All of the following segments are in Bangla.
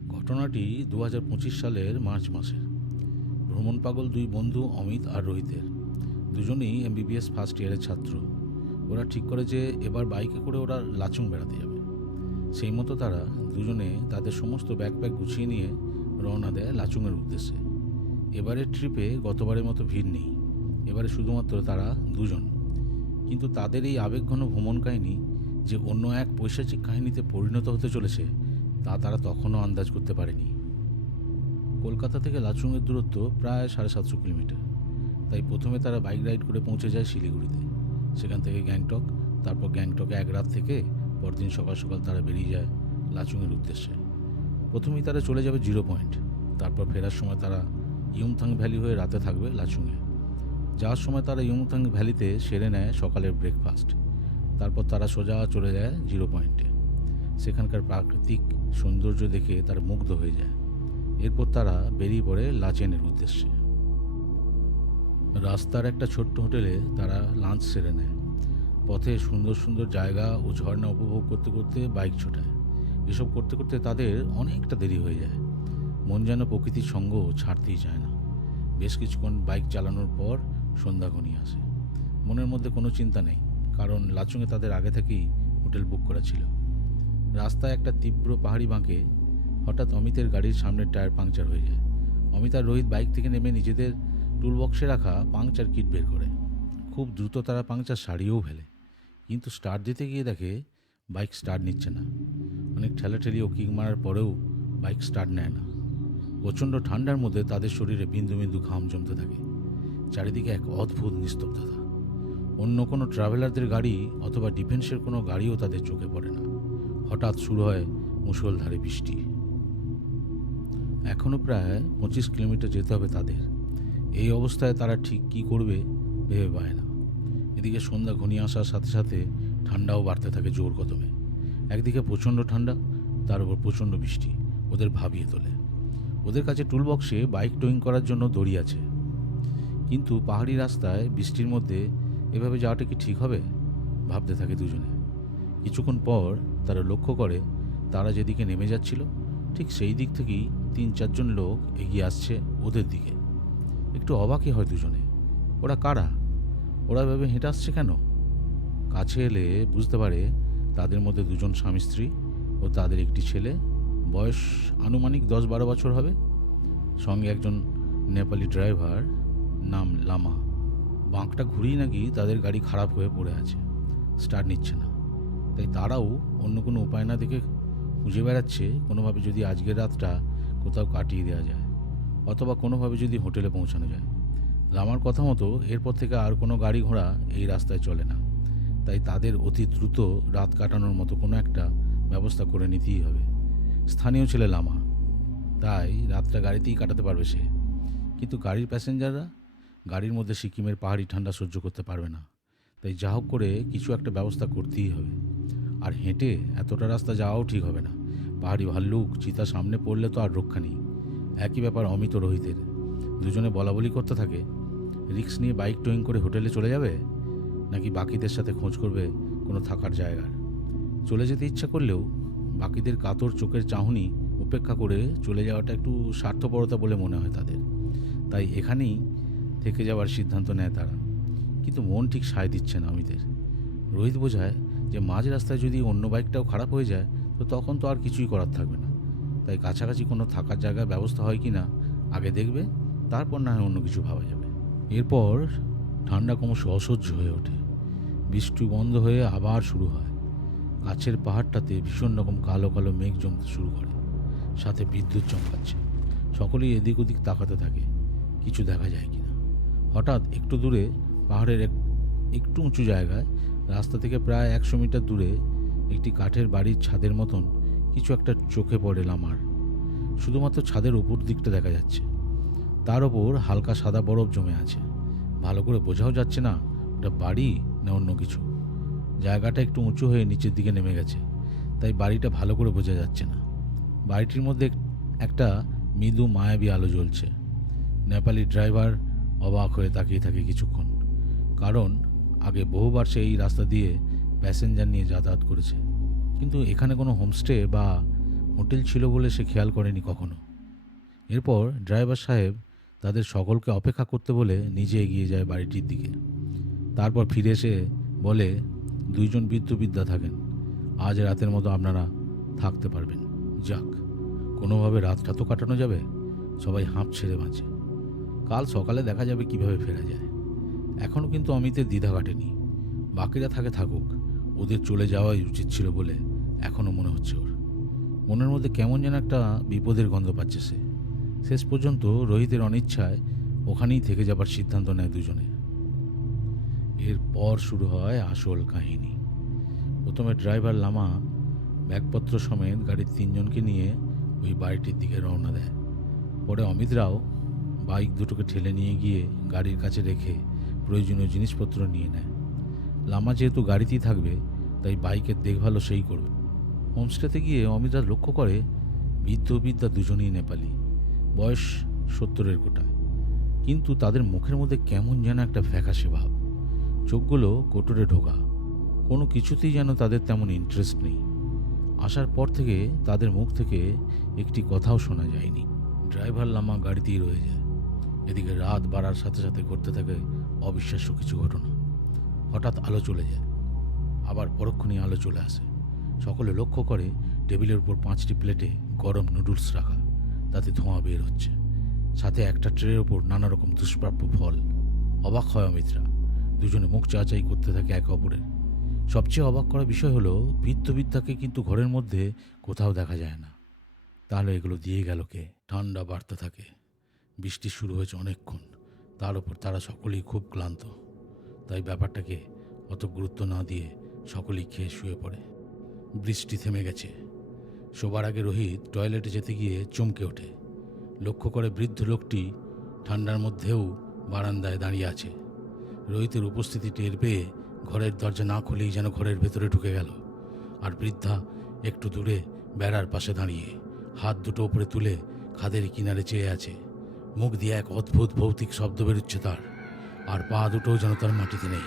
ঘটনাটি 2025 সালের মার্চ মাসের। ভ্রমণ পাগল দুই বন্ধু অমিত আর রোহিতের, দুজনেই এমবিবিএস ফার্স্ট ইয়ারের ছাত্র। ওরা ঠিক করে যে এবার বাইকে করে ওরা লাচুং বেড়াতে যাবে। সেই মতো তারা দুজনে তাদের সমস্ত ব্যাকপ্যাক গুছিয়ে নিয়ে রওনা দেয় লাচুংয়ের উদ্দেশ্যে। এবারের ট্রিপে গতবারের মতো ভিড় নেই, এবারে শুধুমাত্র তারা দুজন। কিন্তু তাদের এই আবেগঘন ভ্রমণ কাহিনী যে অন্য এক পৈশাচিক কাহিনীতে পরিণত হতে চলেছে তা তারা তখনও আন্দাজ করতে পারেনি। কলকাতা থেকে লাচুংয়ের দূরত্ব প্রায় 750 কিলোমিটার। তাই প্রথমে তারা বাইক রাইড করে পৌঁছে যায় শিলিগুড়িতে, সেখান থেকে গ্যাংটক, তারপর গ্যাংটকে এক রাত থেকে পরদিন সকাল সকাল তারা বেরিয়ে যায় লাচুংয়ের উদ্দেশ্যে। প্রথমেই তারা চলে যাবে জিরো পয়েন্ট, তারপর ফেরার সময় তারা ইয়ুমথাং ভ্যালি হয়ে রাতে থাকবে লাচুংয়ে। যাওয়ার সময় তারা ইয়ুমথাং ভ্যালিতে সেরে নেয় সকালের ব্রেকফাস্ট। তারপর তারা সোজা চলে যায় জিরো পয়েন্টে। সেখানকার প্রাকৃতিক সৌন্দর্য দেখে তারা মুগ্ধ হয়ে যায়। এরপর তারা বেরিয়ে পড়ে লাচেনের উদ্দেশ্যে। রাস্তার একটা ছোট্ট হোটেলে তারা লাঞ্চ সেরে নেয়। পথে সুন্দর সুন্দর জায়গা ও ঝর্ণা উপভোগ করতে করতে বাইক ছোটায়। এসব করতে করতে তাদের অনেকটা দেরি হয়ে যায়। মন যেন প্রকৃতির সঙ্গ ছাড়তেই চায় না। বেশ কিছুক্ষণ বাইক চালানোর পর সন্ধ্যা ঘনিয়ে আসে। মনের মধ্যে কোনো চিন্তা নেই, কারণ লাচুংয়ে তাদের আগে থেকেই হোটেল বুক করা ছিল। রাস্তায় একটা তীব্র পাহাড়ি বাঁকে হঠাৎ অমিতের গাড়ির সামনের টায়ার পাংচার হয়ে যায়। অমিত আর রোহিত বাইক থেকে নেমে নিজেদের টুলবক্সে রাখা পাংচার কিট বের করে খুব দ্রুত তারা পাংচার সারিয়েও ফেলে। কিন্তু স্টার্ট দিতে গিয়ে দেখে বাইক স্টার্ট নিচ্ছে না। অনেক ঠেলাঠেলি ও কিক মারার পরেও বাইক স্টার্ট নেয় না। প্রচণ্ড ঠান্ডার মধ্যে তাদের শরীরে বিন্দু বিন্দু ঘাম জমতে থাকে। চারিদিকে এক অদ্ভুত নিস্তব্ধতা। অন্য কোনো ট্রাভেলারদের গাড়ি অথবা ডিফেন্সের কোনো গাড়িও তাদের চোখে পড়ে না। হঠাৎ শুরু হয় মুষলধারে বৃষ্টি। এখনও প্রায় 25 কিলোমিটার যেতে হবে তাদের। এই অবস্থায় তারা ঠিক কী করবে ভেবে পায় না। এদিকে সন্ধ্যা ঘনিয়ে আসার সাথে সাথে ঠান্ডাও বাড়তে থাকে জোর কদমে। একদিকে প্রচণ্ড ঠান্ডা, তার উপর প্রচণ্ড বৃষ্টি ওদের ভাবিয়ে তোলে। ওদের কাছে টুলবক্সে বাইক টোয়িং করার জন্য দড়ি আছে, কিন্তু পাহাড়ি রাস্তায় বৃষ্টির মধ্যে এভাবে যাওয়াটা কি ঠিক হবে ভাবতে থাকে দুজনে। কিছুক্ষণ পর তারা লক্ষ্য করে তারা যেদিকে নেমে যাচ্ছিল ঠিক সেই দিক থেকেই 3-4 জন লোক এগিয়ে আসছে ওদের দিকে। একটু অবাকই হয় দুজনে, ওরা কারা? ওরা ভেবে হেঁটে আসছে কেন? কাছে এলে বুঝতে পারে তাদের মধ্যে দুজন স্বামী স্ত্রী ও তাদের একটি ছেলে, বয়স আনুমানিক 10-12 বছর হবে। সঙ্গে একজন নেপালি ড্রাইভার, নাম লামা। বাঁকটা ঘুরিয়ে নাকি তাদের গাড়ি খারাপ হয়ে পড়ে আছে, স্টার্ট নিচ্ছে না। তাই তারাও অন্য কোনো উপায় না দেখে খুঁজে বেড়াচ্ছে কোনোভাবে যদি আজকের রাতটা কোথাও কাটিয়ে দেওয়া যায়, অথবা কোনোভাবে যদি হোটেলে পৌঁছানো যায়। লামার কথা মতো এরপর থেকে আর কোনো গাড়ি ঘোড়া এই রাস্তায় চলে না। তাই তাদের অতি দ্রুত রাত কাটানোর মতো কোনো একটা ব্যবস্থা করে নিতেই হবে। স্থানীয় ছেলে লামা, তাই রাতটা গাড়িতেই কাটাতে পারবে সে। কিন্তু গাড়ির প্যাসেঞ্জাররা গাড়ির মধ্যে সিকিমের পাহাড়ি ঠান্ডা সহ্য করতে পারবে না। তাই যা হোক করে কিছু একটা ব্যবস্থা করতেই হবে। আর হেঁটে এতটা রাস্তা যাওয়াও ঠিক হবে না। পাহাড়ি ভাল্লুক চিতা সামনে পড়লে তো আর রক্ষা নেই। একই ব্যাপার অমিত ও রোহিতের। দুজনে বলাবলি করতে থাকে, রিক্স নিয়ে বাইক টোয়িং করে হোটেলে চলে যাবে, নাকি বাকিদের সাথে খোঁজ করবে কোনো থাকার জায়গার। চলে যেতে ইচ্ছা করলেও বাকিদের কাতর চোখের চাহনি উপেক্ষা করে চলে যাওয়াটা একটু স্বার্থপরতা বলে মনে হয় তাদের। তাই এখানেই থেকে যাওয়ার সিদ্ধান্ত নেয় তারা। কিন্তু মন ঠিক সায় দিচ্ছে না অমিতের। রোহিত বোঝায় যে মাঝ রাস্তায় যদি অন্য বাইকটাও খারাপ হয়ে যায় তো তখন তো আর কিছুই করার থাকবে না। তাই কাছাকাছি কোনো থাকার জায়গার ব্যবস্থা হয় কি না আগে দেখবে, তারপর না হয় অন্য কিছু ভাবা যাবে। এরপর ঠান্ডা ক্রমশ অসহ্য হয়ে ওঠে। বৃষ্টি বন্ধ হয়ে আবার শুরু হয়। কাছের পাহাড়টাতে ভীষণ রকম কালো কালো মেঘ জমতে শুরু করে, সাথে বিদ্যুৎ চমকাচ্ছে। সকলেই এদিক ওদিক তাকাতে থাকে কিছু দেখা যায় কিনা। হঠাৎ একটু দূরে পাহাড়ের একটু উঁচু জায়গায় রাস্তা থেকে প্রায় 100 মিটার দূরে একটি কাঠের বাড়ির ছাদের মতন কিছু একটা চোখে পড়ে লামার। শুধুমাত্র ছাদের উপর দিকটা দেখা যাচ্ছে, তার ওপর হালকা সাদা বরফ জমে আছে। ভালো করে বোঝাও যাচ্ছে না ওটা বাড়ি না অন্য কিছু। জায়গাটা একটু উঁচু হয়ে নিচের দিকে নেমে গেছে, তাই বাড়িটা ভালো করে বোঝা যাচ্ছে না। বাড়িটির মধ্যে একটা মৃদু মায়াবী আলো জ্বলছে। নেপালি ড্রাইভার অবাক হয়ে তাকিয়ে থাকে কিছুক্ষণ, কারণ আগে বহুবার সে এই রাস্তা দিয়ে প্যাসেঞ্জার নিয়ে যাতায়াত করেছে। কিন্তু এখানে কোনো হোমস্টে বা হোটেল ছিল বলে সে খেয়াল করেনি কখনো। এরপর ড্রাইভার সাহেব তাদের সকলকে অপেক্ষা করতে বলে নিজে এগিয়ে যায় বাড়িটির দিকে। তারপর ফিরে এসে বলে, 2জন বৃদ্ধ বিদ্যা থাকেন, আজ রাতের মতো আপনারা থাকতে পারবেন। যাক, কোনোভাবে রাতটা তো কাটানো যাবে। সবাই হাঁপ ছেড়ে বাঁচে। কাল সকালে দেখা যাবে কিভাবে ফেরা যায়। এখনও কিন্তু অমিতের দ্বিধা কাটেনি। বাকিরা থাকে থাকুক, ওদের চলে যাওয়াই উচিত ছিল বলে এখনও মনে হচ্ছে ওর। মনের মধ্যে কেমন যেন একটা বিপদের গন্ধ পাচ্ছে সে। শেষ পর্যন্ত রোহিতের অনিচ্ছায় ওখানেই থেকে যাবার সিদ্ধান্ত নেয় দুজনে। এরপর শুরু হয় আসল কাহিনী। প্রথমে ড্রাইভার লামা ব্যাগপত্র সমেত গাড়ির 3জনকে নিয়ে ওই বাড়িটির দিকে রওনা দেয়। পরে অমিতরাও বাইক দুটোকে ঠেলে নিয়ে গিয়ে গাড়ির কাছে রেখে প্রয়োজনীয় জিনিসপত্র নিয়ে নেয়। লামা যেহেতু গাড়িতেই থাকবে, তাই বাইকের দেখভালও সেই করবে। হোমস্টেতে গিয়ে অমিতরা লক্ষ্য করে বৃদ্ধ বিদ্যা দুজনেই নেপালি, বয়স 70-এর কোটায়। কিন্তু তাদের মুখের মধ্যে কেমন যেন একটা ফ্যাকাশে ভাব। চোখগুলো কোটরে ঢোকা। কোনো কিছুতেই যেন তাদের তেমন ইন্টারেস্ট নেই। আসার পর থেকে তাদের মুখ থেকে একটি কথাও শোনা যায়নি। ড্রাইভার লামা গাড়িতেই রয়ে যায়। এদিকে রাত বাড়ার সাথে সাথে ঘটতে থাকে অবিশ্বাস্য কিছু ঘটনা। হঠাৎ আলো চলে যায়, আবার পরক্ষণেই আলো চলে আসে। সকলে লক্ষ্য করে টেবিলের উপর 5টি প্লেটে গরম নুডলস রাখা, তাতে ধোঁয়া বের হচ্ছে। সাথে একটা ট্রের ওপর নানা রকম দুষ্প্রাপ্য ফল। অবাক হয় অমিতরা। দুজনে মুখ চাচাই করতে থাকে একে অপরের। সবচেয়ে অবাক করা বিষয় হলো বৃদ্ধবিদ্যাকে কিন্তু ঘরের মধ্যে কোথাও দেখা যায় না। তাহলে এগুলো দিয়ে গেল কে? ঠান্ডা বাড়তে থাকে। বৃষ্টি শুরু হয়েছে অনেকক্ষণ। তার উপর তারা সকলেই খুব ক্লান্ত। তাই ব্যাপারটাকে অত গুরুত্ব না দিয়ে সকলেই খেয়ে শুয়ে পড়ে। বৃষ্টি থেমে গেছে। শোবার আগে রোহিত টয়লেটে যেতে গিয়ে চমকে ওঠে। লক্ষ্য করে বৃদ্ধ লোকটি ঠান্ডার মধ্যেও বারান্দায় দাঁড়িয়ে আছে। রোহিতের উপস্থিতি টের পেয়ে ঘরের দরজা না খুলেই যেন ঘরের ভেতরে ঢুকে গেল। আর বৃদ্ধা একটু দূরে বেড়ার পাশে দাঁড়িয়ে হাত দুটো উপরে তুলে খাদের কিনারে চেয়ে আছে। মুখ দিয়ে এক অদ্ভুত ভৌতিক শব্দ বেরোচ্ছে তার, আর পা দুটোও যেন তার মাটিতে নেই।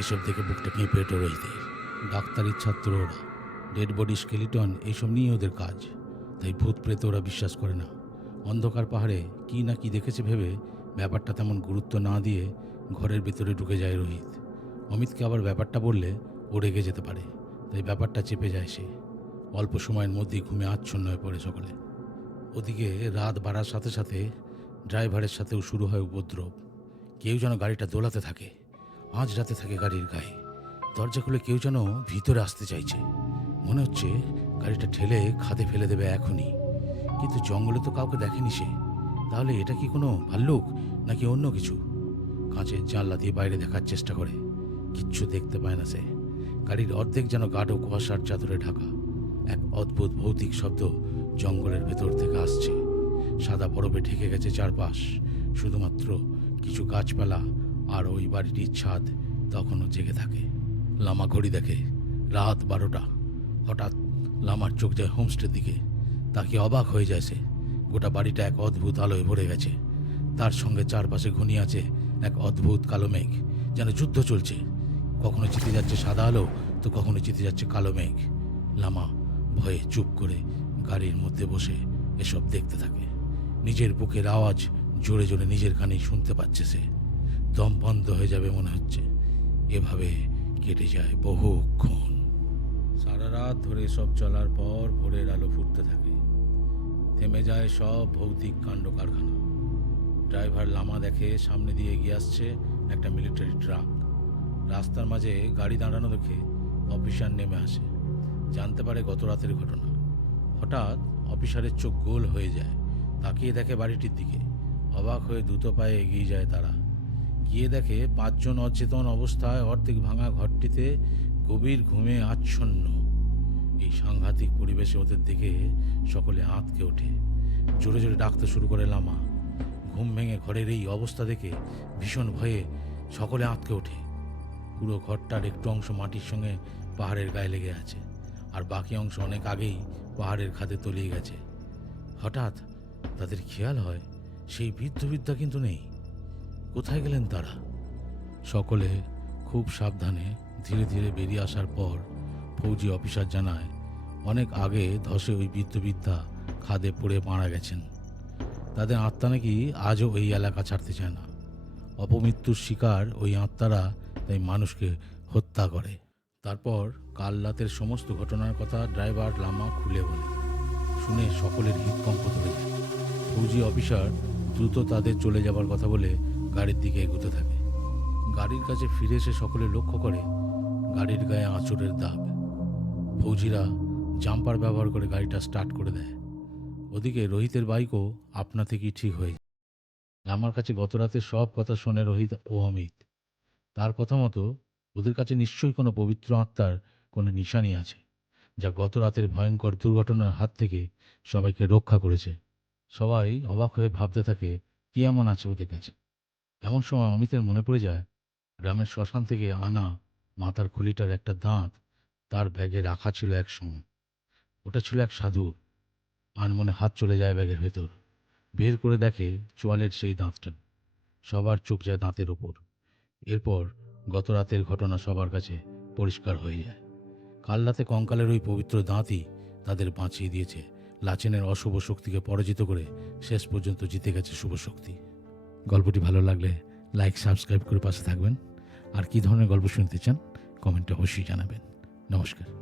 এসব দেখে বুকটা কেঁপে ওঠে রোহিতের। ডাক্তারির ছাত্র ওরা, ডেড বডি, স্কেলিটন এইসব নিয়ে ওদের কাজ। তাই ভূত প্রেত ওরা বিশ্বাস করে না। অন্ধকার পাহাড়ে কি না কি দেখেছে ভেবে ব্যাপারটা তেমন গুরুত্ব না দিয়ে ঘরের ভেতরে ঢুকে যায় রোহিত। অমিতকে আবার ব্যাপারটা বললে ও রেগে যেতে পারে, তাই ব্যাপারটা চেপে যায় সে। অল্প সময়ের মধ্যেই ঘুমে আচ্ছন্ন হয়ে পড়ে সকলে। ওদিকে রাত বাড়ার সাথে সাথে ড্রাইভারের সাথেও শুরু হয় উপদ্রব। কেউ যেন গাড়িটা দোলাতে থাকে, আঁচ রাতে থাকে গাড়ির গায়ে। দরজা খুলে কেউ যেন ভিতরে আসতে চাইছে। মনে হচ্ছে গাড়িটা ঠেলে খাদে ফেলে দেবে এখনই। কিন্তু জঙ্গলে তো কাউকে দেখেনি সে। তাহলে এটা কি কোনো ভাল্লুক নাকি অন্য কিছু? কাঁচের জানলা দিয়ে বাইরে দেখার চেষ্টা করে, কিচ্ছু দেখতে পায় না সে। গাড়ির অর্ধেক যেন গাঢ় কুয়াশার চাদরে ঢাকা। এক অদ্ভুত ভৌতিক শব্দ জঙ্গলের ভেতর থেকে আসছে। সাদা বরফে ঢেকে গেছে চারপাশ। শুধুমাত্র কিছু গাছপালা আর ওই বাড়িটির ছাদ তখনও জেগে থাকে। লামা ঘড়ি দেখে রাত 12টা। হঠাৎ লামার চোখ যায় হোমস্টের দিকে। তাকে অবাক হয়ে যায় সে। গোটা বাড়িটা এক অদ্ভুত আলোয় ভরে গেছে। তার সঙ্গে চারপাশে ঘনিয়ে আছে এক অদ্ভুত কালো মেঘ, যেন যুদ্ধ চলছে। কখনো জিতে যাচ্ছে সাদা আলো, তো কখনো জিতে যাচ্ছে কালো মেঘ। লামা ভয়ে চুপ করে গাড়ির মধ্যে বসে এসব দেখতে থাকে। নিজের বুকের আওয়াজ জোরে জোরে নিজের কানেই শুনতে পাচ্ছে সে। দম বন্ধ হয়ে যাবে মনে হচ্ছে। এভাবে কেটে যায় বহুক্ষণ। সারা রাত ধরে সব চলার পর ভোরের আলো ফুটতে থাকে। থেমে যায় সব ভৌতিক কাণ্ড কারখানা। ড্রাইভার লামা দেখে সামনে দিয়ে এগিয়ে আসছে একটা মিলিটারি ট্রাক। রাস্তার মাঝে গাড়ি দাঁড়ানো দেখে অফিসার নেমে আসে। জানতে পারে গত রাতের ঘটনা। হঠাৎ অফিসারের চোখ গোল হয়ে যায়। তাকিয়ে দেখে বাড়িটির দিকে। অবাক হয়ে দ্রুত পায়ে এগিয়ে যায় তারা। গিয়ে দেখে 5 জন অচেতন অবস্থায় অর্ধেক ভাঙা ঘরটিতে গভীর ঘুমে আচ্ছন্ন। এই সাংঘাতিক পরিবেশে ওদের দেখে সকলে আঁতকে ওঠে। জোরে জোরে ডাকতে শুরু করে লামা। ঘুম ভেঙে ঘরের এই অবস্থা দেখে ভীষণ ভয়ে সকলে আঁতকে ওঠে। পুরো ঘরটার একটু অংশ মাটির সঙ্গে পাহাড়ের গায়ে লেগে আছে, আর বাকি অংশ অনেক আগেই পাহাড়ের খাদে তলিয়ে গেছে। হঠাৎ তাদের খেয়াল হয় সেই বৃদ্ধবিদ্যা কিন্তু নেই। কোথায় গেলেন তারা? সকলে খুব সাবধানে ধীরে ধীরে বেরিয়ে আসার পর ফৌজি অফিসার জানায় অনেক আগে ধসে ওই বৃদ্ধা খাদে পড়ে মারা গেছেন। তাদের আত্মা নাকি আজও এই এলাকা ছাড়তে চায় না। অপমৃত্যুর শিকার ওই আত্মারা তাই মানুষকে হত্যা করে। তারপর কাল রাতের সমস্ত ঘটনার কথা ড্রাইভার লামা খুলে বলে। শুনে সকলের হৃদকম্প ধরে যায়। ফৌজি অফিসার দ্রুত তাদের চলে যাবার কথা বলে গাড়ির দিকে এগোতে থাকে। গাড়ির কাছে ফিরে এসে সকলে লক্ষ্য করে গাড়ির গায়ে আঁচড়ের দাগ। ফৌজিরা জাম্পার ব্যবহার করে গাড়িটা স্টার্ট করে দেয়। ওদিকে রোহিতের বাইকও আপনা থেকেই ঠিক হয়ে যায়। আমার কাছে গত রাতের সব কথা শোনে রোহিত ও অমিত। তার কথা মতো ওদের কাছে নিশ্চয়ই কোনো পবিত্র আত্মার কোনো নিশানি আছে, যা গত রাতের ভয়ঙ্কর দুর্ঘটনার হাত থেকে সবাইকে রক্ষা করেছে। সবাই অবাক হয়ে ভাবতে থাকে কি এমন আছে ওদের কাছে। এমন সময় অমিতের মনে পড়ে যায় গ্রামের শ্মশান থেকে আনা মাথার খুলিটার একটা দাঁত তার ব্যাগে রাখা ছিল এক সময়। ওটা ছিল এক সাধুর। আনমনে হাত চলে যায় ব্যাগের ভেতর, বের করে দেখে চোয়ালের সেই দাঁতটা। সবার চোখ যায় দাঁতের ওপর। এরপর গত রাতের ঘটনা সবার কাছে পরিষ্কার হয়ে যায়। কাল রাতে কঙ্কালের ওই পবিত্র দাঁতই তাদের বাঁচিয়ে দিয়েছে। লাচেনের অশুভ শক্তিকে পরাজিত করে শেষ পর্যন্ত জিতে গেছে শুভ শক্তি। গল্পটি ভালো লাগলে লাইক সাবস্ক্রাইব করে পাশে থাকবেন। আর কী ধরনের গল্প শুনতে চান কমেন্টে অবশ্যই জানাবেন। নমস্কার।